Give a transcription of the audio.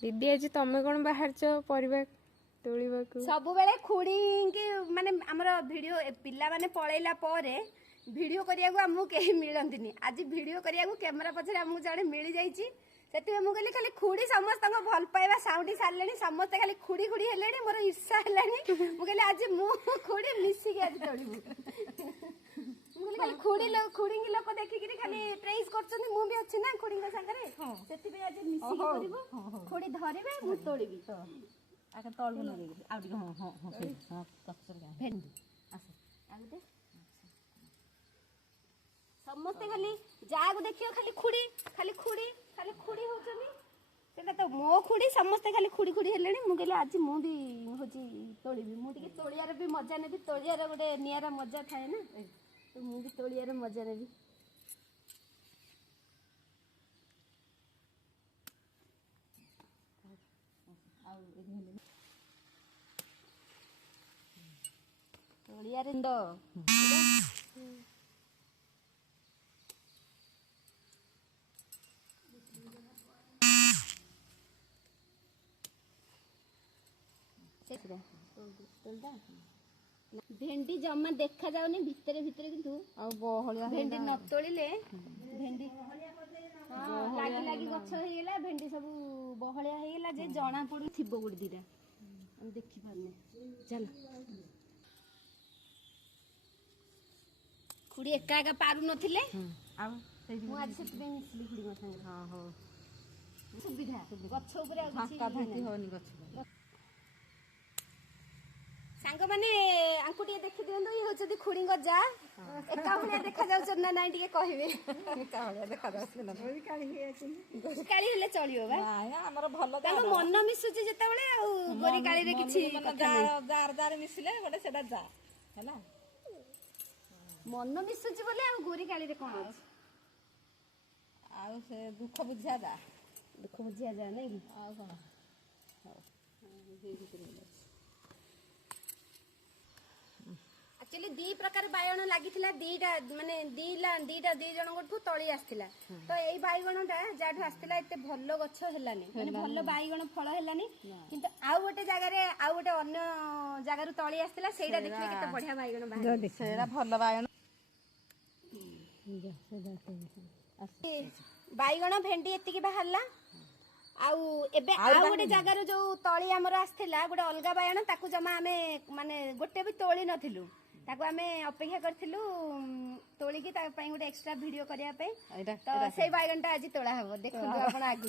दीदी आज तमें कौन बाहर परिवा तोलिबा सब बेले खुड़ी की माने हमर वीडियो पिला माने पळैला परे वीडियो करिया को हमहु केही मिलंतिनी आज वीडियो करिया को कैमरा पछरे हमहु जणे मिली जाईची सेति मु कहली खाली खुड़ी समस्त भल पाइबा साउंडी सारलेनी समस्त खाली खुड़ी खुड़ी हेलेनी मोर ईर्षा हेलानी मु कहली आज मु खुड़ी मिसी के आज तोलिबु मु कहली खाली खुड़ी की लोक देखि कि खाली प्रेज करछनी मु भी अछि ना खुड़ी का संगरे सेति पे आज मिसी के करबो खुड़ी धरिबे मु तोलिबी आके तळबु नै आ टिक हां हां हां कचर का भेंडी आसे आगते समस्त खाली जागु देखियो खाली खुड़ी होचनी सेटा तो मो खुड़ी समस्त खाली खुड़ी हेलेनी मु कहले आज मु भी होची तोलिबी मु टिके तोलियार भी मजा नेबी तोलियार गोटे नियारा मजा थाए ना तो मु भी तोलियार मजा नेबी तोलियार ndo भेंडी जमा देखा जाउनी भितरे भितरे किंतु आ बहलिया भेंडी न तोलिले भेंडी लागी लागी गछ हे गेला भेंडी सब बहलिया हे गेला जे जणा पडु थिबो गुडी दिरा हम देखि पारने चल खुड़ी एका एका पारु नथिले आ मु आज सेति बे मिसली खुड़ी म संग हां हो सुविधा गछ ऊपर आ फाका फाकी होनी गछ सांग माने आंकु टिके देखि दियंदो ई होचदी खुड़ींग जा एका भलिया देखा जाउ ना नाइ टिके कहिबे एका भलिया देखा जाउ ना गोरी काली हे अछि गोरी काली हेले चलियो बा नाइ हमर भलो ता मन मिसुची जेतेबेले आ गोरी काली रे किछि जार मिसले गोटे सेडा जा हैला मन मिसुची बोले आ गोरी काली रे कोन अछि आ से दुख बुझिया जा नै कि आ कोन हां हे भितर एक्चुअली दी प्रकार बायगण लागिथिला दीटा माने दीटा दी जण गोठू तळी आस्थिला तो एई बायगणटा जाठू आस्थिला एते भल्लो गछ हेलानी माने भल्लो बायगण फळ हेलानी किंतु आउ गोटे जागा रे आउ गोटे अन्य जागा रु तळी आस्थिला सेइडा देखिले केते बढ़िया बायगण बाहर सेरा भल्लो बायगण बायगण भेंडी एतिकी बाहरला आउ एबे आउ गोटे जागा जो तळी हमर आस्थिला गोटे अलगा बायगण ताकू जमा आमे माने गोटे भी तोली नथिलु ताको आमे अपेक्षा करथिलु तोली की ता पई गोटे एक्स्ट्रा वीडियो करिया पे तो सेई बायगणटा आज तोला हबो देखु आपण आगु